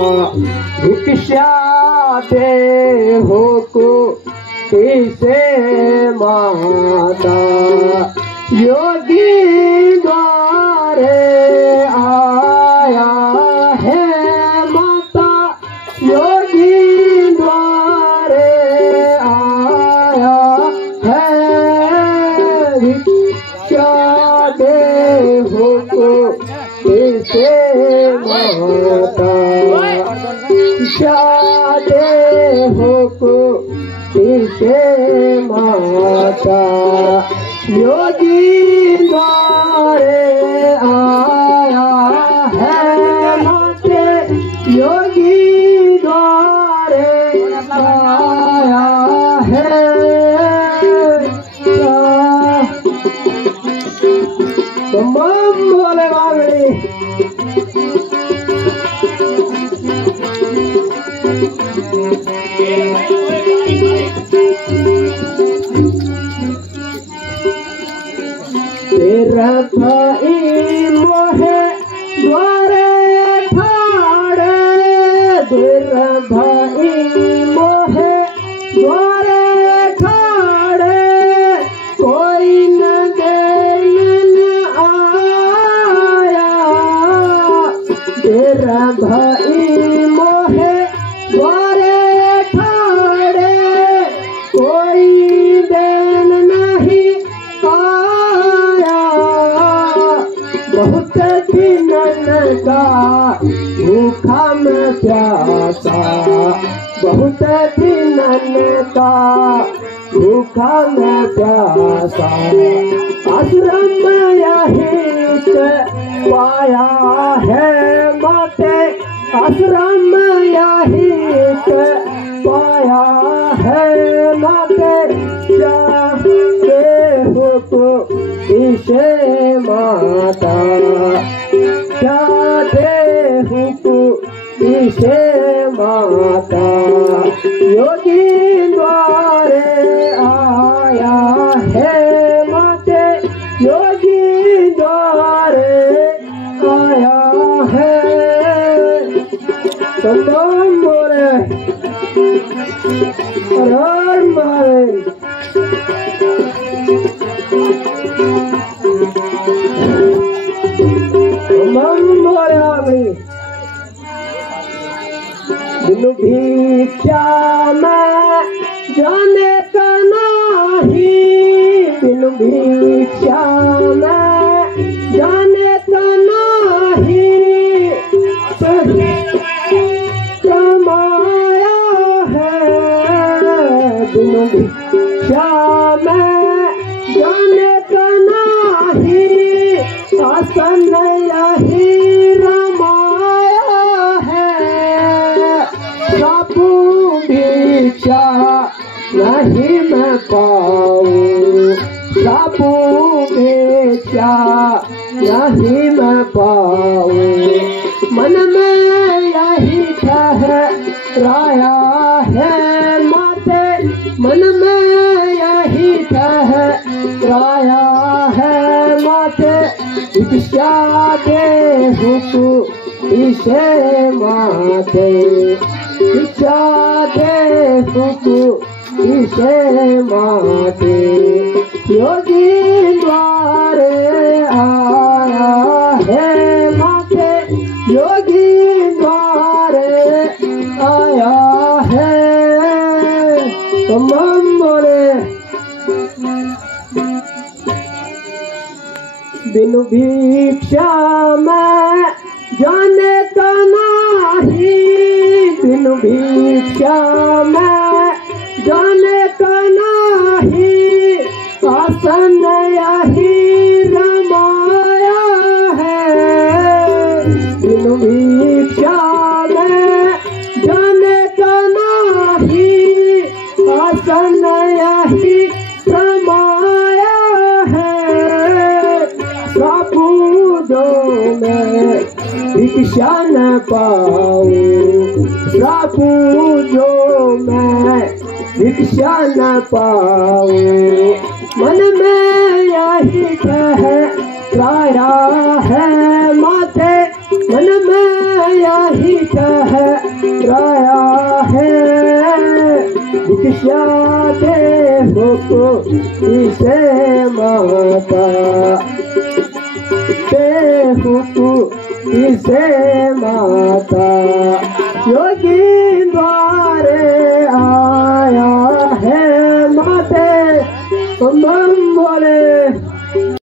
भिक्षा दे हो को इसे माता योगी द्वारे आया है माता योगी द्वारे आया है भिक्षा दे हो को इसे माता भिक्षा दे हो को इसे माता योगी द्वारे आया है माते योगी द्वारे आया है बम बोले बागड़ी तेरा भाई मोहे द्वारे ठाड़े तेरा भाई मोहे द्वारे ठाड़े कोई न देन आया तेरा भाई मोहे द्वारे ठाड़े कोई देन नहीं बहुत दिनन का भूखा में प्यासा बहुत दिनन का भूखा में प्यासा आश्रम यही पाया है माते आश्रम यही पाया है माते चाहते हो तो इसे माता चाहते हो तो इसे माता योगी द्वारे आया है माते योगी द्वारे आया है तमाम बोले हर मारे बिनु भिक्षा में जाने का नाही बिनु भिक्षा में जाने का नाही कमाया है बिनु भिक्षा में जाने का नाही आसन यही रमाया है सापू भिक्षा नहीं मैं पाऊँ सापू भिक्षा नहीं मैं पाऊँ मन में यही ठहराया है माते मन में यही ठहराया है माते भिक्षा दे हुकु इसे माते भिक्षा दे हुकु इसे माते योगी द्वारे आया है माते योगी द्वारे आया है तमाम बोले बिनु भिक्षा में जाने का नाही बिनु भिक्षा में जाने का नाही आसन यही रमाया है बिनु भिक्षा में जाने का नाही आसन यही रमाया है सापूजो में भिक्षा न पाऊँ सापूजो में भिक्षा न पाऊँ मन में यही ठहराया है माते मन में यही ठहराया या देहुकु इसे माता देहुकु इसे माता